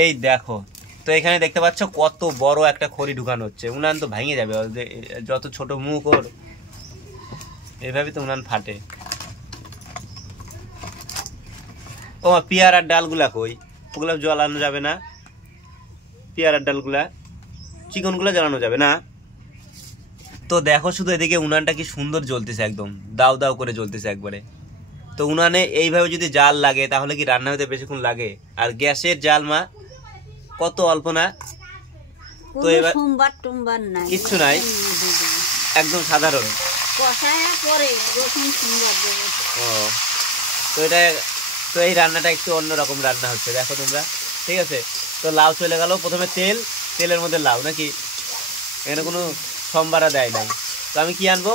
এই দেখো, তো এখানে দেখতে পাচ্ছ কত বড় একটা খড়ি ঢুকানো হচ্ছে। উনান তো ভেঙে যাবে, যত ছোট মুখ ওর, এভাবে তো উনান ফাটে। ও পেয়ারার ডালগুলা কই? ওগুলা জ্বালানো যাবে না, পেয়ারার ডালগুলা, চিকনগুলা জ্বালানো যাবে না। তো দেখো শুধু এদিকে উনানটা কি সুন্দর জ্বলতেছে, একদম দাও দাও করে জ্বলতেছে একবারে। তো উনানে এইভাবে যদি জাল লাগে তাহলে কি রান্না হতে বেশিক্ষণ লাগে? আর গ্যাসের জাল মা কত অল্প না। তো এবার কিচ্ছু নাই, একদম সাধারণ। ও তো এটা, তো এই রান্নাটা একটু অন্যরকম রান্না হচ্ছে দেখো তোমরা, ঠিক আছে। তো লাউ চলে গেল, প্রথমে তেলের মধ্যে লাউ নাকি, এখানে কোনো সম্বারা দেয় নাই। তো আমি কি আনবো?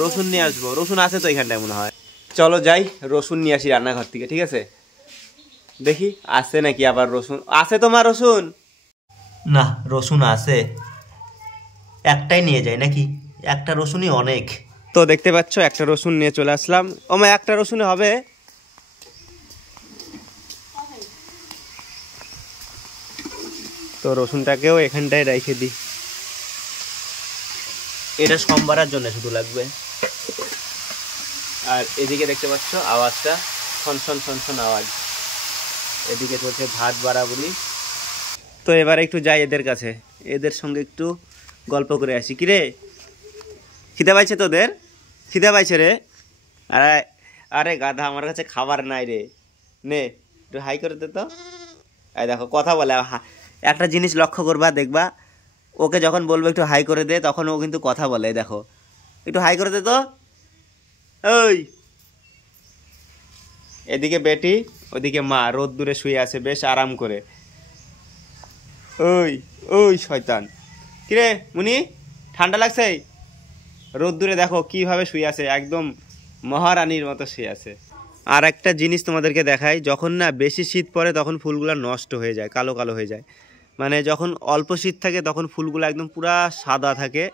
রসুন নিয়ে আসবো। রসুন আছে তো এখানটায় মনে হয়। চলো যাই রসুন নিয়ে আসি রান্নাঘর থেকে, ঠিক আছে। দেখি আছে নাকি আবার রসুন। আছে তোমার রসুন? না রসুন আছে, একটাই নিয়ে যাই নাকি? একটা রসুনই অনেক। তো দেখতে পাচ্ছ একটা রসুন নিয়ে চলে আসলাম। ও মা একটা রসুনে হবে? তো রসুনটাকেও এখানটায় রেখে দিই, এটা সম্বারার জন্য শুধু লাগবে। আর এদিকে দেখতে পাচ্ছ আওয়াজটা, ছনছন ছনছন আওয়াজ, এদিকে চলছে ভাত বাড়াবুড়ি। তো এবার একটু যাই এদের কাছে, এদের সঙ্গে একটু গল্প করে আসি। কিরে খিদে পাইছে তোদের? খিদে পাইছে রে? আরে আরে গাধা, আমার কাছে খাবার নাই রে, নে একটু হাই করে দে তো। এই দেখো কথা বলে, একটা জিনিস লক্ষ্য করবা, দেখবা ওকে যখন বলবো একটু হাই করে দে তখন ও কিন্তু কথা বলে। দেখো একটু হাই করে দে তো। ওই এদিকে বেটি, ওদিকে মা রোদ দূরে শুয়ে আছে বেশ আরাম করে। ওই ওই শয়তান, কিরে মুনি ঠান্ডা লাগছে? রোদ দূরে দেখো কিভাবে শুয়ে আছে, একদম মহারানীর মতো শুয়ে আছে। আর একটা জিনিস তোমাদেরকে দেখাই, যখন না বেশি শীত পড়ে তখন ফুলগুলো নষ্ট হয়ে যায়, কালো কালো হয়ে যায়। মানে যখন অল্প শীত থাকে তখন ফুলগুলো একদম পুরা সাদা থাকে,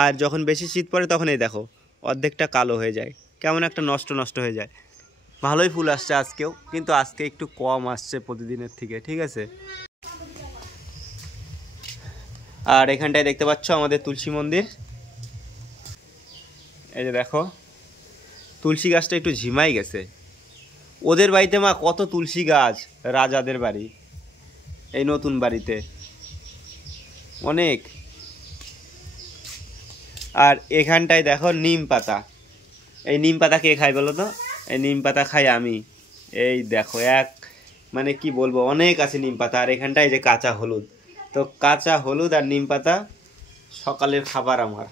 আর যখন বেশি শীত পড়ে তখন এই দেখো অর্ধেকটা কালো হয়ে যায়, কেমন একটা নষ্ট নষ্ট হয়ে যায়। ভালোই ফুল আসছে আজকেও, কিন্তু আজকে একটু কম আসছে প্রতিদিনের থেকে, ঠিক আছে। আর এখানটায় দেখতে পাচ্ছ আমাদের তুলসী মন্দির। এই যে দেখো তুলসী গাছটা একটু ঝিমাই গেছে। ওদের বাড়িতে মা কত তুলসী গাছ, রাজাদের বাড়ি, এই নতুন বাড়িতে অনেক। আর এখানটায় দেখো নিম পাতা, এই নিম পাতা কে খায় বলো তো? এই নিম পাতা খাই আমি। এই দেখো মানে কি বলবো, অনেক আছে নিম পাতা। আর এখানটায় যে কাঁচা হলুদ, তো কাঁচা হলুদ আর নিম পাতা সকালের খাবার আমার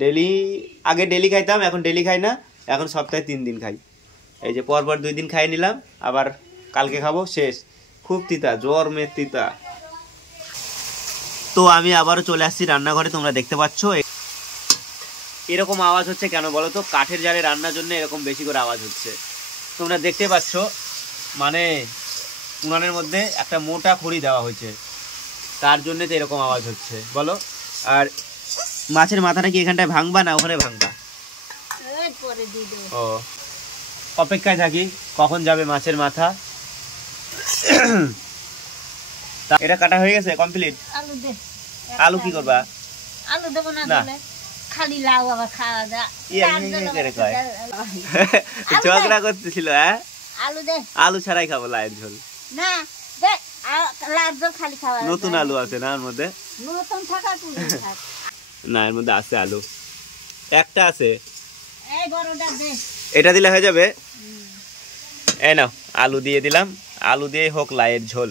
ডেলি। আগে ডেলি খাইতাম, এখন ডেলি খাই না, এখন সপ্তাহে 3 দিন খাই। এই যে পরপর 2 দিন খাই নিলাম, আবার কালকে খাবো, শেষ। খুব তিতা, জ্বর মেয়ে তিতা। তো আমি আবারও চলে আসছি রান্নাঘরে, তোমরা দেখতে পাচ্ছ এরকম আওয়াজ হচ্ছে কেন বলো তো? কাঠের জালে রান্নার জন্য এরকম বেশি করে আওয়াজ হচ্ছে, তোমরা দেখতে পাচ্ছ। মানে উনানের মধ্যে একটা মোটা খড়ি দেওয়া হয়েছে, তার জন্য তো এরকম আওয়াজ হচ্ছে বলো। আর মাছের মাথাটা কি এখানটায় ভাঙবা না ওখানে ভাঙবা? ও অপেক্ষায় থাকি কখন যাবে মাছের মাথা। এটা কাটা হয়ে গেছে কমপ্লিট। আলু কি করবা? আলু দেবো না, খালি লাউ আবার খাওয়া যায়। ঝগড়া করতেছিল, হ্যাঁ আলু ছাড়াই খাবো লাইয়ের ঝোল। না নতুন আলু আছে না এর মধ্যে? না এর মধ্যে আছে আলু, একটা আছে, এটা দিলে হয়ে যাবে। এই নাও আলু দিয়ে দিলাম, আলু দিয়ে হোক লাইয়ের ঝোল।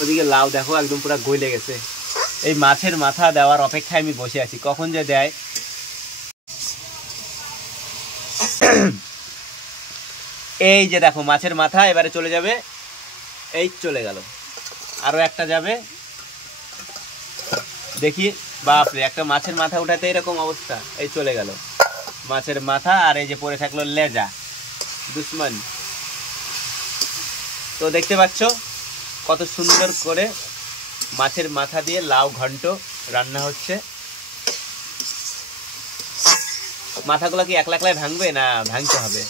ওদিকে লাউ দেখো একদম পুরো গলে গেছে। এই মাছের মাথা দেওয়ার অপেক্ষায় আমি বসে আছি, কখন যে দেয়। এই যে দেখো মাছের মাথা এবারে চলে যাবে, এই চলে গেল, আরো একটা যাবে। দেখি বাপরে, একটা মাছের মাথা উঠাতে এরকম অবস্থা। এই চলে গেল মাছের মাথা, আর এই যে পড়ে থাকলো লেজা, দুশ্মন। তো দেখতে পাচ্ছ কত সুন্দর করে মাছের মাথা দিয়ে লাউ ঘন্ট রান্না হচ্ছে। মাথাগুলো কি একলা একলাই ভাঙবে না ভাঙতে হবে?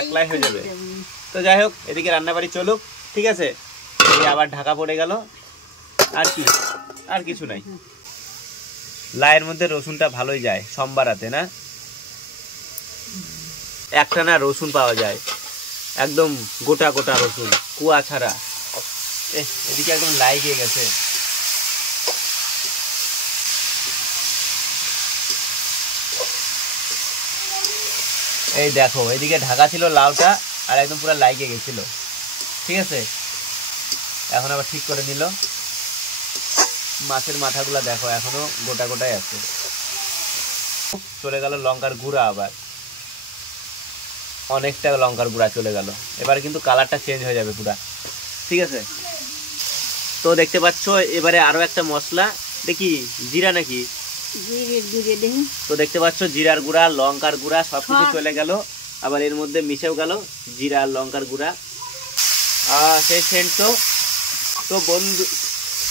একলাই হয়ে যাবে। তো যাই হোক, এদিকে রান্নাবাড়ি চলুক, ঠিক আছে। এই আবার ঢাকা পড়ে গেল, আর কি, আর কিছু নাই। লাইয়ের মধ্যে রসুনটা ভালোই যায় সম্বারাতে, না? একটা না রসুন পাওয়া যায়, একদম গোটা গোটা রসুন, কুয়া ছাড়া। এদিকে একদম লাই গিয়ে গেছে। এই দেখো, এদিকে ঢাকা ছিল লাউটা, আর একদম পুরো লাই গিয়ে গেছিল, ঠিক আছে। এখন আবার ঠিক করে নিল। মাছের মাথাগুলা দেখো এখনো গোটা গোটাই আছে। চলে গেল লঙ্কার গুঁড়া, আবার অনেকটা লঙ্কার গুঁড়া চলে গেল। এবারে কিন্তু কালারটা চেঞ্জ হয়ে যাবে পুরা, ঠিক আছে। তো দেখতে পাচ্ছ এবারে আরো একটা মশলা, দেখি জিরা নাকি, তো দেখতে পাচ্ছ জিরার গুঁড়া, লঙ্কার গুঁড়া সবকিছু চলে গেল। আবার এর মধ্যে মিশেও গেল জিরা আর লঙ্কার গুঁড়া। সেই সেন্ট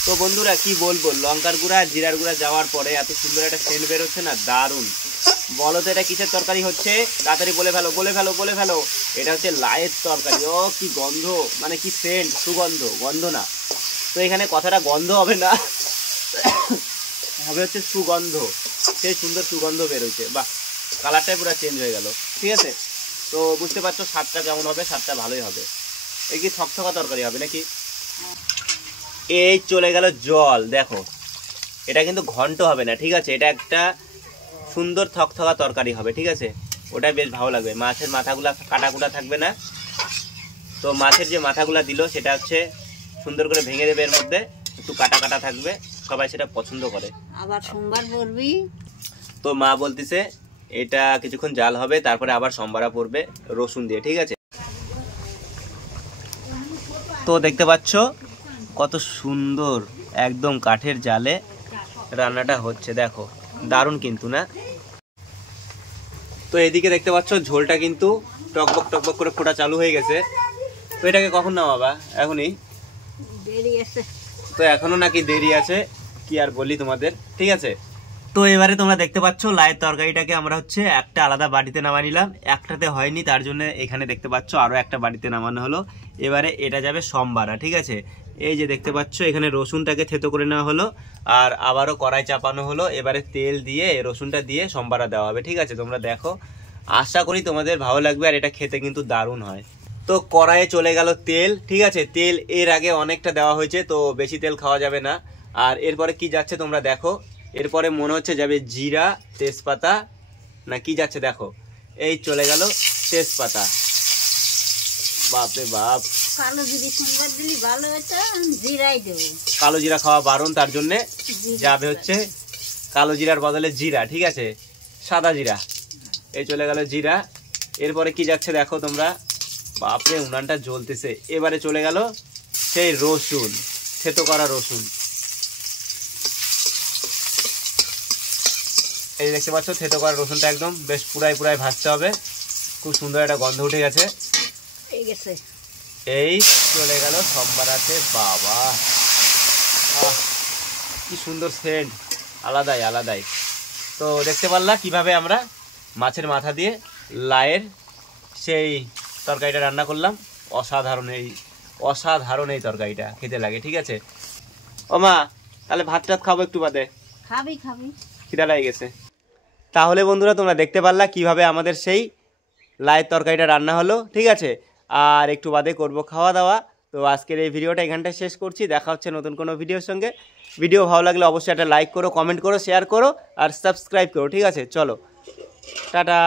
তো বন্ধুরা কি বলবো, লঙ্কার গুঁড়া আর জিরার গুঁড়া যাওয়ার পরে এত সুন্দর একটা সেন্ট বেরোচ্ছে না, দারুণ। বলো তো এটা কিসের তরকারি হচ্ছে? তাড়াতাড়ি বলে ফেলো, বলে ফেলো, বলে ফেলো। এটা হচ্ছে লাইয়ের তরকারি। ও কি গন্ধ, মানে কি সেন্ট, সুগন্ধ, গন্ধ না। তো এখানে কথাটা গন্ধ হবে না, হবে হচ্ছে সুগন্ধ। সেই সুন্দর সুগন্ধ বেরোচ্ছে, বাহ, কালারটাই পুরো চেঞ্জ হয়ে গেল, ঠিক আছে। তো বুঝতে পারছো স্বাদটা কেমন হবে, স্বাদটা ভালোই হবে। এই কি থকথকা তরকারি হবে নাকি? এই চলে গেল জল, দেখো এটা কিন্তু ঘন্ট হবে না, ঠিক আছে। এটা একটা সুন্দর থকথকা তরকারি হবে, ঠিক আছে। ওটা বেশ ভালো লাগবে। মাছের মাথাগুলা কাটাকুটা থাকবে না, তো মাছের যে মাথাগুলা দিল সেটা হচ্ছে সুন্দর করে ভেঙে দেবে, এর মধ্যে একটু কাটা কাটা থাকবে, সবাই সেটা পছন্দ করে। আবার সোমবার পড়বি, তো মা বলতেছে এটা কিছুক্ষণ জাল হবে, তারপরে আবার সম্বারা পড়বে রসুন দিয়ে, ঠিক আছে। তো দেখতে পাচ্ছ কত সুন্দর একদম কাঠের জালে রান্নাটা হচ্ছে, দেখো দারুণ কিন্তু, না? তো এদিকে দেখতে পাচ্ছ ঝোলটা কিন্তু টকবক টকবক করে ফোটা চালু হয়ে গেছে। তো এটাকে কখন নামাবা? এখনই দেরি আছে। তো এখনো নাকি দেরি আছে, কি আর বলি তোমাদের, ঠিক আছে। তো এবারে তোমরা দেখতে পাচ্ছ লাইয়ের তরকারিটাকে আমরা হচ্ছে একটা আলাদা বাটিতে নামা নিলাম। একটাতে হয়নি, তার জন্য এখানে দেখতে পাচ্ছ আরো একটা বাটিতে নামানো হলো। এবারে এটা যাবে সম্বারা, ঠিক আছে। এই যে দেখতে পাচ্ছ এখানে রসুনটাকে থেতো করে নেওয়া হলো, আর আবারও কড়াই চাপানো হলো। এবারে তেল দিয়ে রসুনটা দিয়ে সম্বারা দেওয়া হবে, ঠিক আছে। তোমরা দেখো, আশা করি তোমাদের ভালো লাগবে, আর এটা খেতে কিন্তু দারুণ হয়। তো কড়াইয়ে চলে গেল তেল, ঠিক আছে। তেল এর আগে অনেকটা দেওয়া হয়েছে, তো বেশি তেল খাওয়া যাবে না। আর এরপরে কি যাচ্ছে তোমরা দেখো, এরপরে মনে হচ্ছে যাবে জিরা, তেজপাতা, না কি যাচ্ছে দেখো, এই চলে গেল তেজপাতা। বাপরে বাপ, কালো জিরা সোমবার দিলি ভালো হতো, জিরাই দেবো। কালো জিরা খাওয়া বারণ, তার জন্য যাবে হচ্ছে কালো জিরার বদলে জিরা, ঠিক আছে, সাদা জিরা। এই চলে গেল জিরা। এরপরে কি যাচ্ছে দেখো তোমরা, বাপরে উনানটা জ্বলতেছে। এবারে চলে গেল সেই রসুন, থেতো করা রসুন। এই দেখতে পাচ্ছ থেতো করা রসুনটা একদম বেশ পুরাই পুরাই ভাজতে হবে। খুব সুন্দর একটা গন্ধ উঠে গেছে। এই চলে গেল সম্বারাতে, বাবা কি সুন্দর সেন্ট, আলাদাই আলাদাই। তো দেখতে পারলা কিভাবে আমরা মাছের মাথা দিয়ে লাইয়ের সেই তরকারিটা রান্না করলাম। অসাধারণ এই তরকারিটা খেতে লাগে, ঠিক আছে। ও মা, তাহলে ভাত টাত খাবো একটু বাদে। খাবি খিদা লাগে গেছে। তাহলে বন্ধুরা তোমরা দেখতে পারলা কিভাবে আমাদের সেই লাইয়ের তরকারিটা রান্না হলো, ঠিক আছে। আর একটু বাদে করব খাওয়া দাওয়া। তো আজকের এই ভিডিওটা এখানটায় শেষ করছি। দেখা হচ্ছে নতুন কোনো ভিডিওর সঙ্গে। ভিডিও ভালো লাগলে অবশ্যই একটা লাইক করো, কমেন্ট করো, শেয়ার করো আর সাবস্ক্রাইব করো, ঠিক আছে। চলো টাটা।